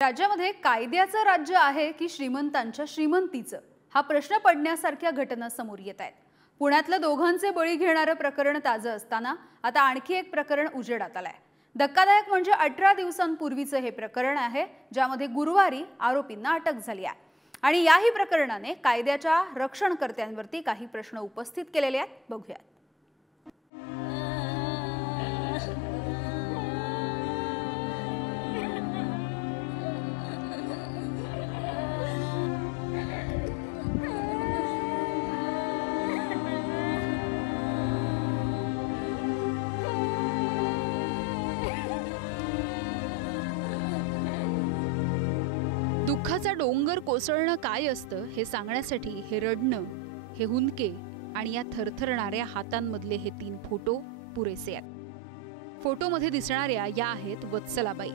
राज्यामध्ये कायद्याचं राज्य आहे की श्रीमंतांच्या श्रीमंतीचं हा प्रश्न पडण्यासारख्या घटना समोर येत आहेत। पुण्यातलं दोघांचे बळी घेणारं प्रकरण ताजं असताना आता आणखी एक प्रकरण उजेडात आलंय। धक्कादायक म्हणजे 18 दिवसांपूर्वीचं हे प्रकरण आहे, ज्यामध्ये गुरुवारी आरोपींना अटक झाली आहे आणि याही प्रकरणाने कायद्याच्या रक्षणकर्त्यांवरती काही प्रश्न उपस्थित केलेले आहेत। बघूया। दुःखाचा डोंगर कोसळणं काय असतं हे सांगण्यासाठी हे रडणं, हे हुंदके आणि या थरथरणाऱ्या हातांमधले हे 3 फोटो पुरेसे आहेत। फोटोमध्ये दिसणाऱ्या या आहेत वत्सलाबाई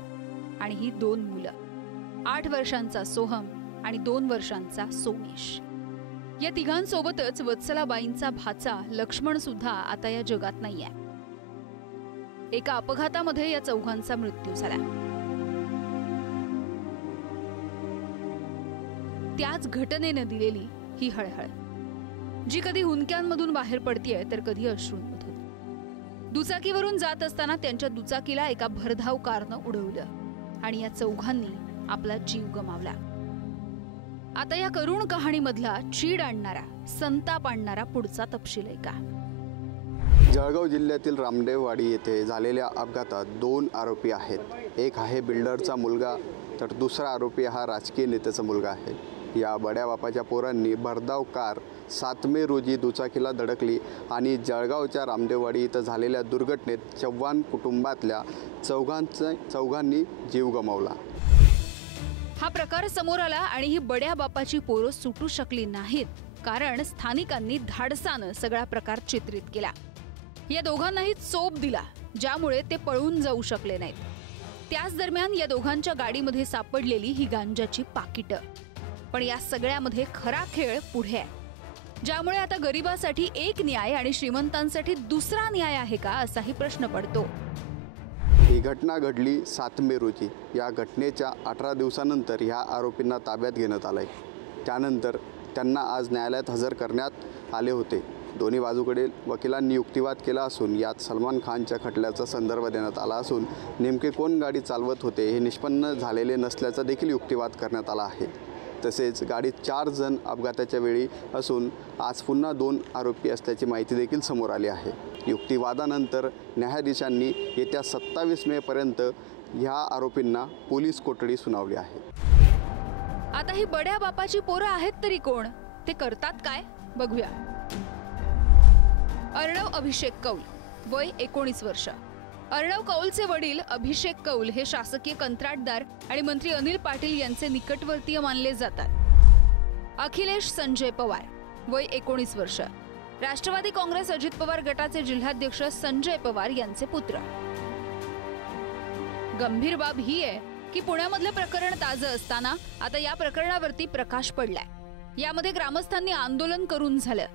आणि ही 2 मुलं, 8 वर्षांचा सोहम आणि 2 वर्षांचा सोमेश। या तिघांसोबतच वत्सलाबाईंचा भाचा लक्ष्मण सुद्धा आता या जगात नाहीये। एका अपघातामध्ये या चौघांचा मृत्यू झाला। त्याच घटनेने दिलेली ही हळहळ, जी कधी हुंदक्यांमधून बाहेर पडतीये तर कधी अश्रूंमधून। दुचाकीवरून जात असताना त्यांच्या दुचाकीला एका भरधाव कारनं उडवलं आणि या चौघांनी आपला जीव गमावला। आता या करुण कहाणीमधला चीड आणणारा, संताप आणणारा पुढचा तपशील ऐका। जळगाव जिल्ह्यातील रामदेववाडी येथे झालेल्या अपघातात 2 आरोपी आहेत। एक आहे बिल्डरचा मुलगा, तर दुसरा आरोपी हा राजकीय नेत्याचा मुलगा आहे। या बड्या बापाच्या पोरांनी भरधाव कार 7 मे रोजी दुचाकीला धडकली आणि जळगावच्या रामदेववाडी इथं झालेल्या दुर्घटनेत चव्हाण कुटुंबातल्या चौघांनी जीव गमावला। हा प्रकार समोर आला आणि ही बड्या बापाची पोरं सुटू शकली नाहीत, कारण स्थानिकांनी धाडसानं सगळा प्रकार चित्रित केला। या दोघांनाही चोप दिला, ज्यामुळे ते पळून जाऊ शकले नाहीत। त्याच दरम्यान या दोघांच्या गाडीमध्ये सापडलेली ही गांजाची पाकिटं। पण या सगळ्यामध्ये खरा खेळ पुढे आहे, ज्यामुळे आता गरिबासाठी एक न्याय आणि श्रीमंतांसाठी दुसरा न्याय आहे का असाही प्रश्न पडतो। ही घटना घडली 7 मे रोजी। या घटनेच्या 18 दिवसानंतर ह्या आरोपींना ताब्यात घेण्यात आलंय। त्यानंतर त्यांना आज न्यायालयात हजर करण्यात आले होते। दोन्ही बाजूकडील वकिलांनी युक्तिवाद केला असून यात सलमान खानच्या खटल्याचा संदर्भ देण्यात आला असून नेमके कोण गाडी चालवत होते हे निष्पन्न झालेले नसल्याचा देखील युक्तिवाद करण्यात आला आहे। तसेच गाडीत 4 जण अपघाताच्या वेळी असून आज पुन्हा 2 आरोपी असल्याची माहिती देखील समोर आली आहे। युक्तिवादानंतर न्यायाधीशांनी येत्या 27 मे पर्यंत ह्या आरोपींना पोलीस कोठडी सुनावली आहे। आता ही बड्या बापाची पोरं आहेत तरी कोण, ते करतात काय, बघूया। अर्णव अभिषेक कौल, वय 19 वर्ष। अर्णव कौलचे वडील अभिषेक कौल हे शासकीय कंत्राटदार आणि मंत्री अनिल पाटील यांचे निकटवर्तीय मानले जातात। अखिलेश संजय पवार, वय 19 वर्ष। राष्ट्रवादी काँग्रेस अजित पवार गटाचे जिल्हाध्यक्ष संजय पवार यांचे पुत्र। गंभीर बाब ही आहे की पुण्यामधलं प्रकरण ताजं असताना आता या प्रकरणावरती प्रकाश पडलाय। यामध्ये ग्रामस्थांनी आंदोलन करून झालं।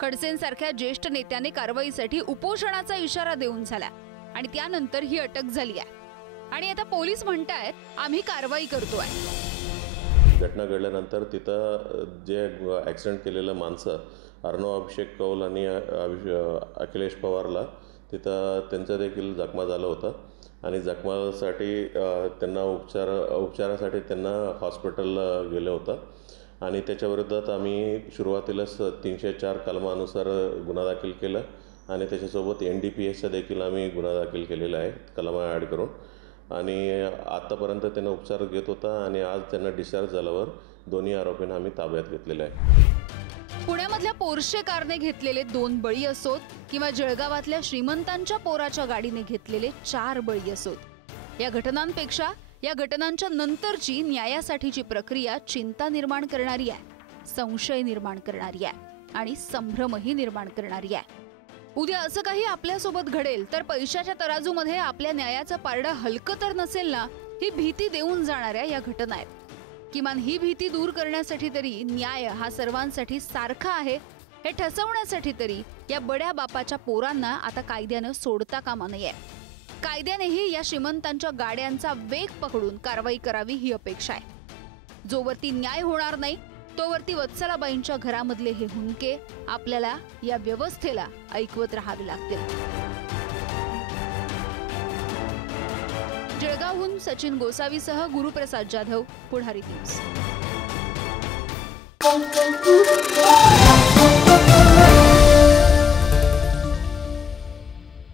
खडसेंसारख्या ज्येष्ठ नेत्याने कारवाईसाठी उपोषणाचा इशारा देऊन झाला आणि त्यानंतर ही अटक झाली आहे आणि आता पोलीस म्हणतायत आम्ही कारवाई करतोय। घटना घडल्यानंतर तिथं जे ॲक्सिडेंट केलेलं माणसं अर्णव अभिषेक कौल आणि अखिलेश पवारला तिथं त्यांचं देखील जखमा झालं होतं आणि जखमासाठी त्यांना उपचारासाठी त्यांना हॉस्पिटलला गेलं होतं आणि त्याच्याविरोधात आम्ही सुरुवातीलाच 304 कलमानुसार गुन्हा दाखल केला आणि त्याच्यासोबत NDPSचा देखील आम्ही गुन्हा दाखल केलेला आहे, कलम ॲड करून। आणि आत्तापर्यंत त्यांना उपचार घेत होता आणि आज त्यांना डिस्चार्ज झाल्यावर दोन्ही आरोपींना आम्ही ताब्यात घेतलेलं आहे। पुण्यामधल्या पोर्शे कारने घेतलेले 2 बळी असोत किंवा जळगावातल्या श्रीमंतांच्या पोराच्या गाडीने घेतलेले 4 बळी असोत, या घटनांपेक्षा या घटनांच्या नंतरची न्यायासाठीची प्रक्रिया चिंता निर्माण करणारी आहे, संशय निर्माण करणारी आहे आणि संभ्रमही निर्माण करणारी आहे। उद्या असं काही आपल्यासोबत घडेल तर पैशाच्या तराजूमध्ये आपल्या न्यायाचं पारडं हलकं तर नसेल ना, ही भीती देऊन जाणाऱ्या या घटना आहेत। किमान ही भीती दूर करण्यासाठी तरी न्याय हा सर्वांसाठी सारखा आहे हे ठसवण्यासाठी तरी या बड्या बापाच्या पोरांना आता कायद्यानं सोडता कामा नये। कायद्यानेही या श्रीमंतांच्या गाड्यांचा वेग पकडून कारवाई करावी ही अपेक्षा आहे। जोवरती न्याय होणार नाही तोवरती वत्सलाबाईंच्या घरामधले हे हुंदके आपल्याला या व्यवस्थेला ऐकवत राहावे लागतील। जळगावहून सचिन गोसावीसह गुरुप्रसाद जाधव, पुढारी न्यूज।